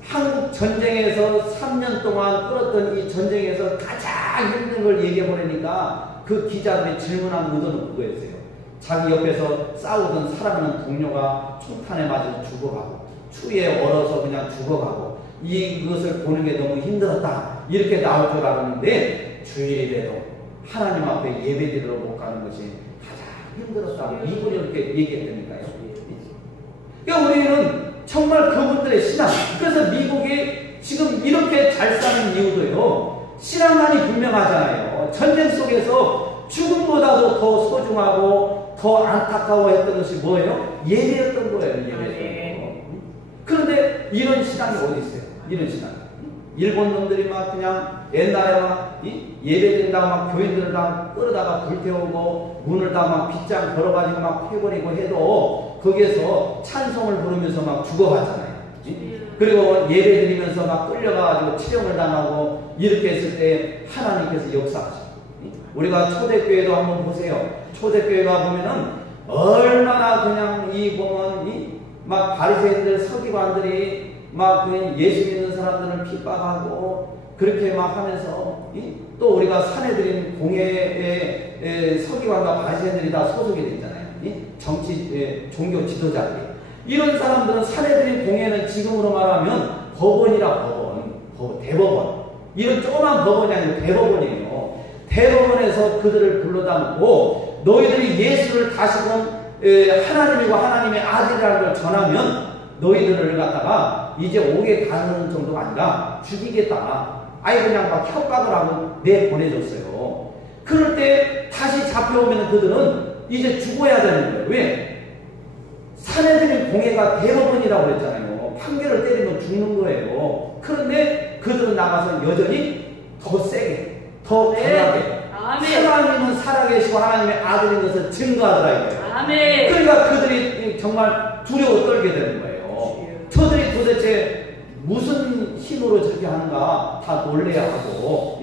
한국 전쟁에서 3년 동안 끌었던 이 전쟁에서 가장 힘든 걸 얘기해 보내니까 그 기자들이 질문한 의도는 그거였어요. 자기 옆에서 싸우던 사랑하는 동료가 총탄에 맞아서 죽어가고 추위에 얼어서 그냥 죽어가고 이것을 보는 게 너무 힘들었다 이렇게 나올 줄 알았는데 주일이라도 하나님 앞에 예배드리러 못 가는 것이 가장 힘들었다고 이분이 이렇게 얘기했다니까요. 그러니까 우리는 정말 그분들의 신앙, 그래서 미국이 지금 이렇게 잘 사는 이유도요, 신앙만이 분명하잖아요. 전쟁 속에서 죽음보다도 더 소중하고 더 안타까워했던 것이 뭐예요? 예배였던 거예요. 예배였던 거. 그런데 이런 신앙이 어디 있어요? 이런 신앙. 일본 놈들이 막 그냥 옛날에 막 예배드린다고 막 교인들을 다 끌어다가 불태우고 문을 다 막 빗장 걸어가지고 막 패버리고 해도 거기에서 찬송을 부르면서 막 죽어가잖아요. 그리고 예배드리면서 막 끌려가가지고 치령을 당하고 이렇게 했을 때 하나님께서 역사하셔요. 우리가 초대교회도 한번 보세요. 초대교회가 보면은 얼마나 그냥 보면 막 바리새인들 서기관들이 막 그냥 예수 믿는 사람들을 핍박하고 그렇게 막 하면서 또 우리가 사내들인 공회의 서기관과 바리새인들이 다 소속이 돼 있잖아요. 정치 종교 지도자들이 이런 사람들은 사내들인 공회는 지금으로 말하면 법원이라 법원, 대법원. 이런 조그만 법원이 아니고 대법원이에요. 대법원에서 그들을 불러다놓고 너희들이 예수를 다시금 하나님이고 하나님의 아들이라는 걸 전하면 너희들을 갖다가 이제 옥에 가는 정도가 아니라 죽이겠다. 아예 그냥 막 협박을 하고 내보내줬어요. 그럴 때 다시 잡혀오면 그들은 이제 죽어야 되는 거예요. 왜? 사내들인 공회가 대법원이라고 그랬잖아요. 판결을 때리면 죽는 거예요. 그런데 그들은 나가서 여전히 더 세게, 더 강하게 하나님은 살아계시고 하나님의 아들인 것을 증거하더라 이거예요. 아멘. 그러니까 그들이 정말 두려워 떨게 되는 거예요. 저들이 도대체 무슨 힘으로 저렇게 하는가 다 놀래야 하고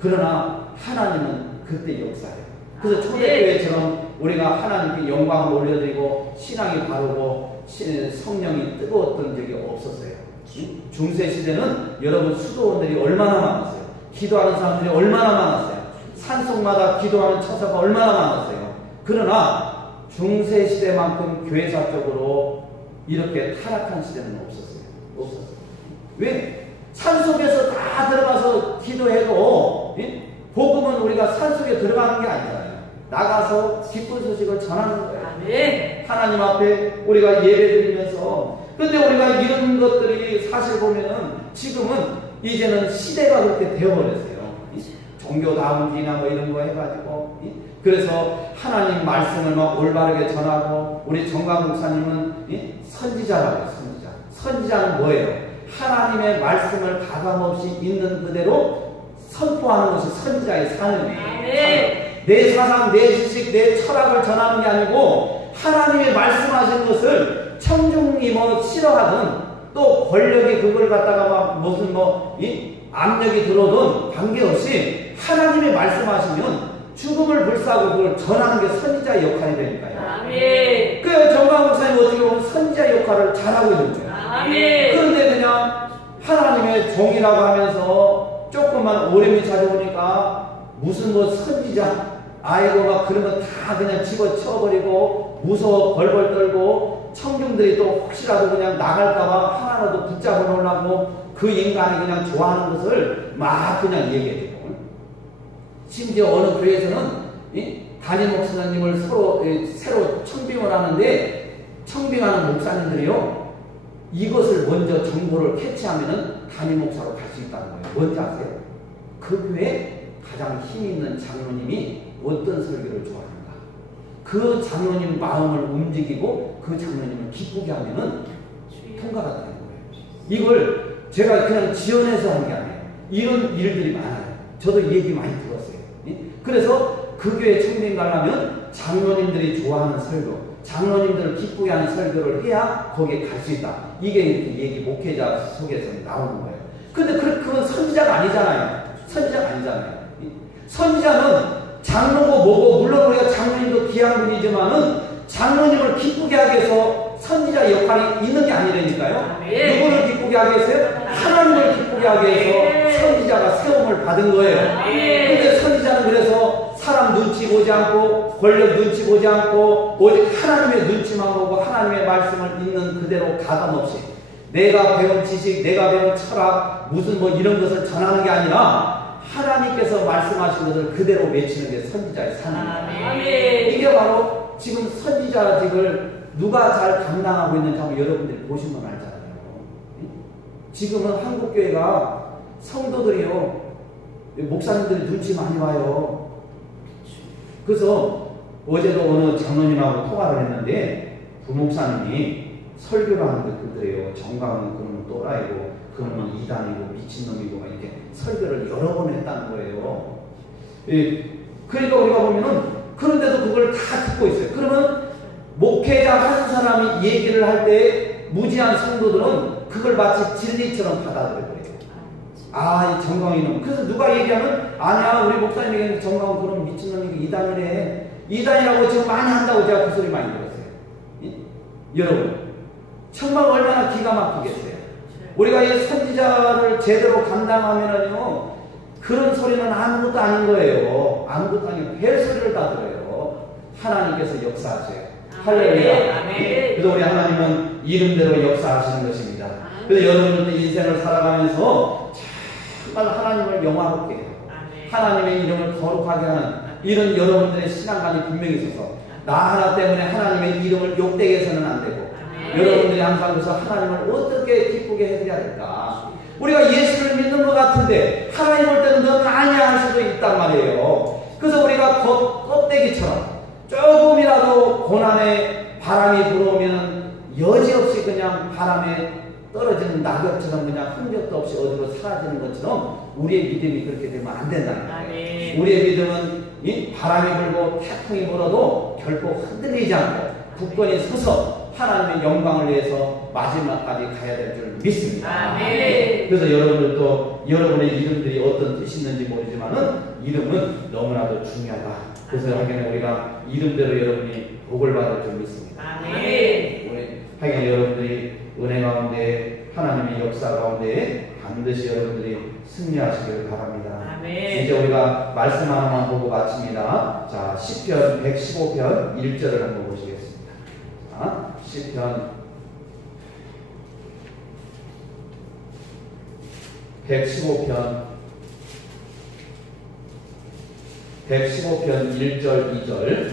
그러나 하나님은 그때 역사해요. 그래서 초대교회처럼 우리가 하나님께 영광을 올려드리고 신앙이 바르고 성령이 뜨거웠던 적이 없었어요. 중세시대는 여러분 수도원들이 얼마나 많았어요. 기도하는 사람들이 얼마나 많았어요. 산속마다 기도하는 처사가 얼마나 많았어요. 그러나 중세시대만큼 교회사적으로 이렇게 타락한 시대는 없었어요. 왜? 산속에서 다 들어가서 기도해도 복음은 우리가 산속에 들어가는 게 아니잖아요. 나가서 기쁜 소식을 전하는 거예요. 아멘. 하나님 앞에 우리가 예배드리면서. 근데 우리가 이런 것들이 사실 보면은 지금은 이제는 시대가 그렇게 되어버렸어요. 종교다운기나 뭐 이런 거 해가지고. 그래서 하나님 말씀을 막 올바르게 전하고 우리 정강 목사님은 선지자라고 해요. 선지자는 뭐예요? 하나님의 말씀을 가감없이 있는 그대로 선포하는 것이 선지자의 삶이에요. 내 사상, 내 지식, 내 철학을 전하는 게 아니고 하나님의 말씀하신 것을 청중이 뭐 싫어하든 또 권력이 그걸 갖다가 막 무슨 압력이 들어오든 관계없이 하나님의 말씀하시면 죽음을 불사하고 그걸 전하는 게 선지자의 역할이 되니까요. 아멘. 그 정강 목사님 어떻게 보면 선지자 역할을 잘하고 있는 거예요. 아멘. 그런데 그냥 하나님의 종이라고 하면서 조금만 오름이 찾아오니까 무슨 선지자 아이고 막 그런 거 다 그냥 집어쳐버리고 무서워 벌벌 떨고 청중들이 또 혹시라도 그냥 나갈까봐 하나라도 붙잡아 놓으려고 그 인간이 그냥 좋아하는 것을 막 그냥 얘기해주고 심지어 어느 교회에서는 담임 목사님을 새로 청빙을 하는데 청빙하는 목사님들이요 이것을 먼저 정보를 캐치하면은 담임 목사로 갈 수 있다는 거예요. 뭔지 아세요? 그 교회에 가장 힘 있는 장로님이 어떤 설교를 좋아하는가 그 장로님 마음을 움직이고 그 장로님을 기쁘게 하면은 통과가 되는 거예요. 이걸 제가 그냥 지어내서 하는 게 아니에요. 이런 일들이 많아요. 저도 이 얘기 많이 들었어요. 그래서 그 교회 청빙 가려면 장로님들이 좋아하는 설교, 장로님들을 기쁘게 하는 설교를 해야 거기에 갈 수 있다. 이게 이렇게 얘기 목회자 속에서 나오는 거예요. 근데 그건 선지자가 아니잖아요. 선지자가 아니잖아요. 선지자는 장로고 뭐고 물론 우리가 장로님도 귀한 분이지만은 장로님을 기쁘게 하기 위해서 선지자 역할이 있는 게 아니라니까요. 누구를 기쁘게 하기 위해서요? 하나님을 기쁘게 하기 위해서 선지자가 세움을 받은 거예요. 근데 선지자는 그래서 사람 눈치 보지 않고 권력 눈치 보지 않고 오직 하나님의 눈치만 보고 하나님의 말씀을 있는 그대로 가감없이 내가 배운 지식, 내가 배운 철학 무슨 이런 것을 전하는 게 아니라 하나님께서 말씀하신 것을 그대로 외치는 게 선지자의 삶입니다. 이게 바로 지금 선지자직을 누가 잘 감당하고 있는지 한번 여러분들이 보시면 알잖아요. 지금은 한국교회가 성도들이요 목사님들이 눈치 많이 봐요. 그래서 어제도 어느 장로님하고 통화를 했는데 그 목사님이 설교를 하는데 그래요. 정강은 그놈은 또라이고 그놈은 이단이고 미친놈이고 막 이렇게 설교를 여러 번 했다는 거예요. 그러니까 우리가 보면은 그런데도 그걸 다 듣고 있어요. 그러면 목회자 한 사람이 얘기를 할 때 무지한 성도들은 그걸 마치 진리처럼 받아들여요. 아, 이 정강이는. 그래서 누가 얘기하면 아니야, 우리 목사님이 얘기하는 정강은 그런 미친놈이 이단이래. 이단이라고 지금 많이 한다고 제가 그 소리 많이 들었어요. 여러분, 정말 얼마나 기가 막히겠어요. 우리가 이 선지자를 제대로 감당하면은요, 그런 소리는 아무것도 아닌 거예요. 아무것도 아니고 벨소리를 다 들어요. 하나님께서 역사하세요. 할렐루야. 그래서 우리 하나님은 이름대로 역사하시는 것입니다. 그래서 여러분들 인생을 살아가면서 정말 하나님을 영화롭게 해요. 하나님의 이름을 거룩하게 하는 이런 여러분들의 신앙관이 분명히 있어서 나 하나 때문에 하나님의 이름을 욕되게 해서는 안 되고 여러분들이 항상 그래서 하나님을 어떻게 기쁘게 해드려야 될까? 우리가 예수를 믿는 것 같은데 하나님 올 때는 너는 아니야 할 수도 있단 말이에요. 그래서 우리가 껍데기처럼 조금이라도 고난의 바람이 불어오면 여지없이 그냥 바람에 떨어지는 낙엽처럼 그냥 흔적도 없이 어디로 사라지는 것처럼 우리의 믿음이 그렇게 되면 안 된다는 거예요. 우리의 믿음은 이 바람이 불고 태풍이 불어도 결코 흔들리지 않고 굳건히 서서 하나님의 영광을 위해서 마지막까지 가야 될 줄 믿습니다. 그래서 여러분들도 여러분의 이름들이 어떤 뜻이 있는지 모르지만은 이름은 너무나도 중요하다. 그래서 하긴 우리가 이름대로 여러분이 복을 받을 줄 믿습니다. 우리 하긴 여러분들이 은혜 가운데 하나님의 역사 가운데 반드시 여러분들이 승리하시길 바랍니다. 이제 우리가 말씀 하나만 보고 마칩니다. 자, 시편 115편 1절을 한번 보시겠습니다. 자, 시편 115편 115편 1절 2절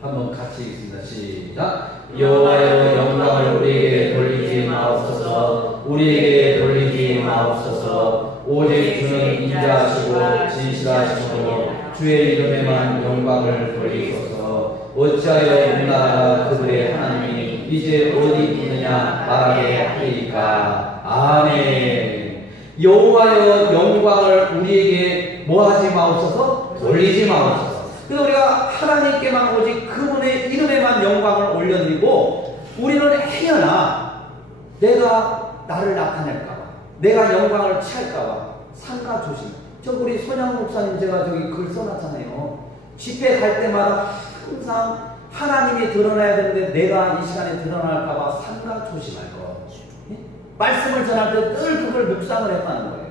한번 같이 읽습니다. 시작. 여호와여 영광을 우리에게 돌리지 마옵소서. 우리에게 돌리지 마옵소서. 오직 주는 인자하시고 진실하시고 주의 이름에만 영광을 돌리소서. 어찌하여 우리나라 그들의 하나님이 이제 어디 있느냐 말하게 하리이까. 아멘. 여호와여 영광을 우리에게 뭐하지 마옵소서? 돌리지 마옵소서. 그래서 우리가 하나님께만 오직 그분의 이름에만 영광을 올려드리고 우리는 행여나 내가 나를 나타낼까봐 내가 영광을 취할까봐 삼가 조심. 저 우리 손양 목사님 제가 저기 글 써놨잖아요. 집회 갈 때마다 항상 하나님이 드러나야 되는데 내가 이 시간에 드러날까봐 삼가 조심할 거. 말씀을 전할 때 늘 그걸 묵상을 했다는 거예요.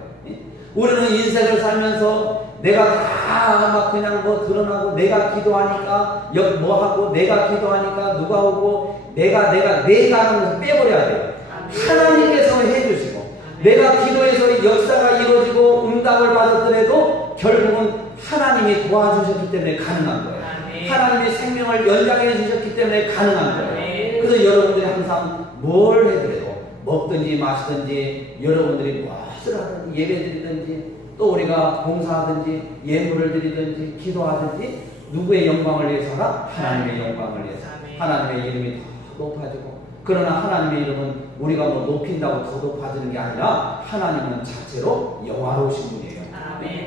우리는 인생을 살면서 내가 다 막 그냥 뭐 드러나고 내가 기도하니까 뭐 하고 내가 기도하니까 누가 오고 내가 하는 것을 빼버려야 돼요. 하나님께서 해주시고 내가 기도해서 역사가 이루어지고 응답을 받았더라도 결국은 하나님이 도와주셨기 때문에 가능한 거예요. 하나님의 생명을 연장해 주셨기 때문에 가능한 거예요. 그래서 여러분들이 항상 뭘 해더라도 먹든지 마시든지 여러분들이 무엇을 하든지 예배드리든지 또 우리가 봉사하든지 예물을 드리든지 기도하든지 누구의 영광을 위해서나 하나님의 영광을 위해서 하나님의 이름이 더 높아지고 그러나 하나님의 이름은 우리가 뭐 높인다고 더 높아지는 게 아니라 하나님은 자체로 영화로우신 분이에요.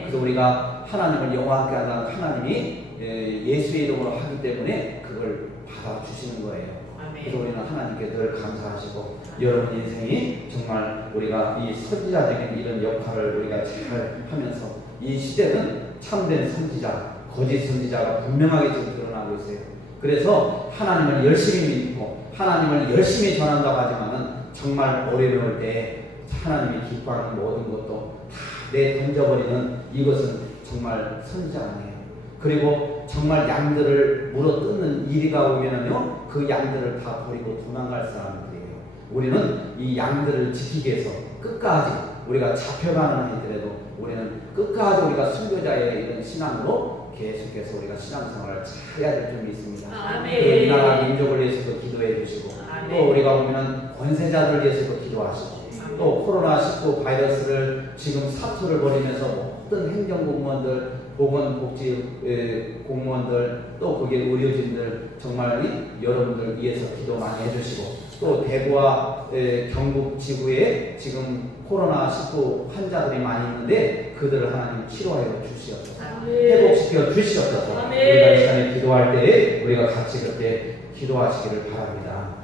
그래서 우리가 하나님을 영화하게 하려면 하나님이 예수의 이름으로 하기 때문에 그걸 받아주시는 거예요. 그래서 우리는 하나님께 늘 감사하시고 여러분 인생이 정말 우리가 이 선지자적인 이런 역할을 우리가 잘 하면서 이 시대는 참된 선지자, 거짓 선지자가 분명하게 지금 드러나고 있어요. 그래서 하나님을 열심히 믿고 하나님을 열심히 전한다고 하지만은 정말 어려울 때 하나님이 기뻐하는 모든 것도 다 내던져버리는 이것은 정말 선지자가 아니에요. 그리고 정말 양들을 물어뜯는 이리가 오면은요, 그 양들을 다 버리고 도망갈 사람들이에요. 우리는 이 양들을 지키기 위해서 끝까지 우리가 잡혀가는 하더라도 우리는 끝까지 우리가 순교자의 이런 신앙으로 계속해서 우리가 신앙생활을 잘 해야 될 점이 있습니다. 이 나라 민족을 위해서도 기도해 주시고 또 우리가 보면은 권세자들 위해서도 기도하시고 또 코로나19 바이러스를 지금 사투를 벌이면서 모든 행정공무원들, 보건복지 공무원들, 또 거기에 의료진들 정말 여러분들 위해서 기도 많이 해주시고, 또 대구와 경북 지구에 지금 코로나19 환자들이 많이 있는데 그들을 하나님 치료하여 주시옵소서, 회복시켜 주시옵소서. 우리가 이 시간에 기도할 때 우리가 같이 그렇게 기도하시기를 바랍니다.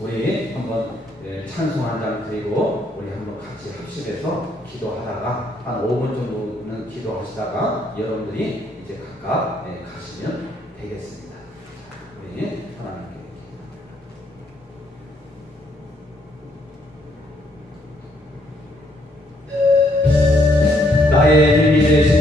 우리 한번 찬송 한 장 드리고 우리 한번 같이 합심해서 기도하다가 한 5분 정도는 기도하시다가 여러분들이 이제 각각 가시면 되겠습니다. 우리 하나님께 나의 힘이 되신